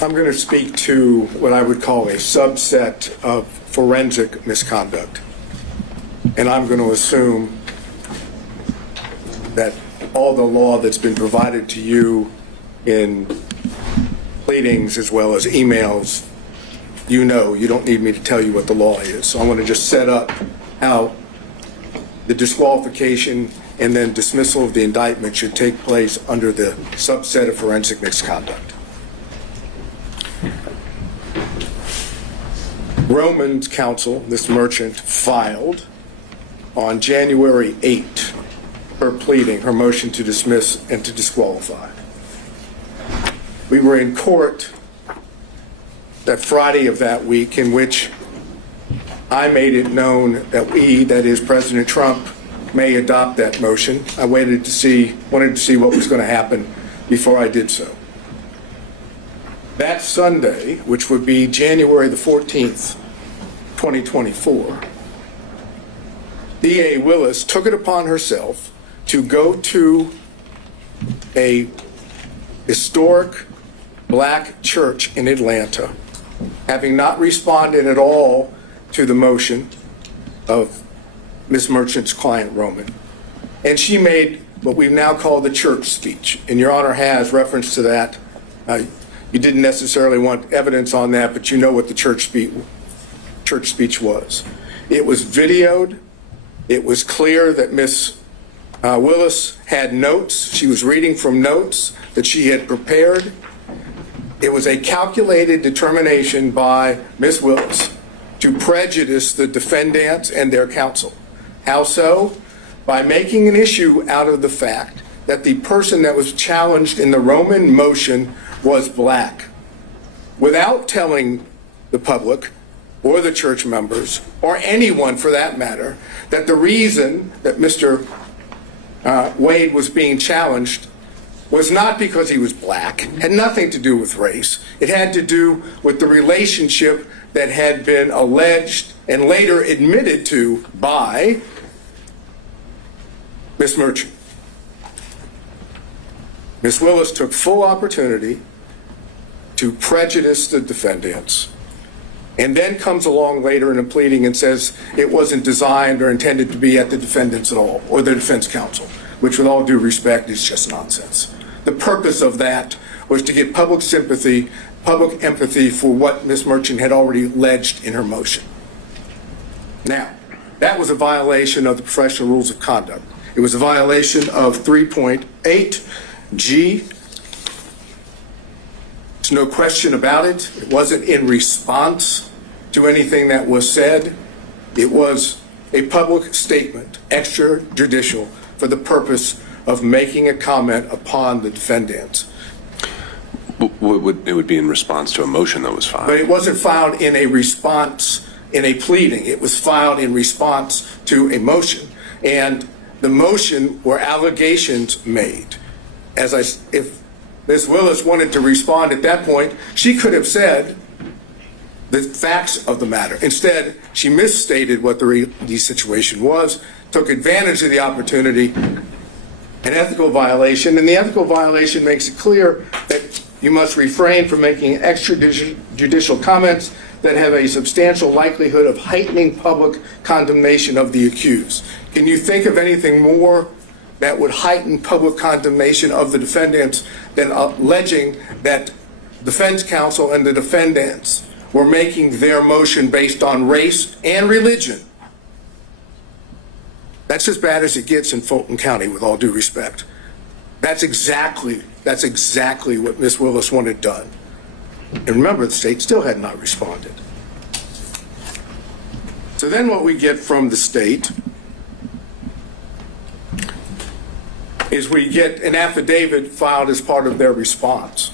I'm going to speak to what I would call a subset of forensic misconduct. And I'm going to assume that all the law that's been provided to you in pleadings as well as emails, you know, you don't need me to tell you what the law is. So I want to just set up how the disqualification and then dismissal of the indictment should take place under the subset of forensic misconduct. Roman's counsel, this merchant, filed on January 8 her pleading, her motion to dismiss and to disqualify. We were in court that Friday of that week in which I made it known that we, that is President Trump, may adopt that motion. I wanted to see what was going to happen before I did so. That Sunday, which would be January the 14th, 2024, DA Willis took it upon herself to go to a historic black church in Atlanta, having not responded at all to the motion of Ms. Merchant's client, Roman. And she made what we now call the church speech. And Your Honor has reference to that. You didn't necessarily want evidence on that, but you know what the church speech was. It was videoed. It was clear that Ms. Willis had notes. She was reading from notes that she had prepared. It was a calculated determination by Ms. Willis to prejudice the defendants and their counsel. How so? By making an issue out of the fact that the person that was challenged in the Roman motion was black, without telling the public or the church members or anyone for that matter that the reason that Mr. Wade was being challenged was not because he was black, had nothing to do with race. It had to do with the relationship that had been alleged and later admitted to by Ms. Merchant. Ms. Willis took full opportunity to prejudice the defendants, and then comes along later in a pleading and says it wasn't designed or intended to be at the defendants at all, or the defense counsel, which with all due respect is just nonsense. The purpose of that was to get public sympathy, public empathy for what Ms. Merchant had already alleged in her motion. Now, that was a violation of the professional rules of conduct. It was a violation of 3.8G. There's no question about it. It wasn't in response to anything that was said. It was a public statement, extrajudicial, for the purpose of making a comment upon the defendants. It would be in response to a motion that was filed. But it wasn't filed in a response, in a pleading. It was filed in response to a motion. And the motion were allegations made. If Ms. Willis wanted to respond at that point, she could have said the facts of the matter. Instead, she misstated what the situation was, took advantage of the opportunity, an ethical violation, and the ethical violation makes it clear that you must refrain from making extrajudicial comments that have a substantial likelihood of heightening public condemnation of the accused. Can you think of anything more that would heighten public condemnation of the defendants than alleging that defense counsel and the defendants were making their motion based on race and religion? That's as bad as it gets in Fulton County, with all due respect. That's exactly what Ms. Willis wanted done. And remember, the state still had not responded. So then what we get from the state is we get an affidavit filed as part of their response.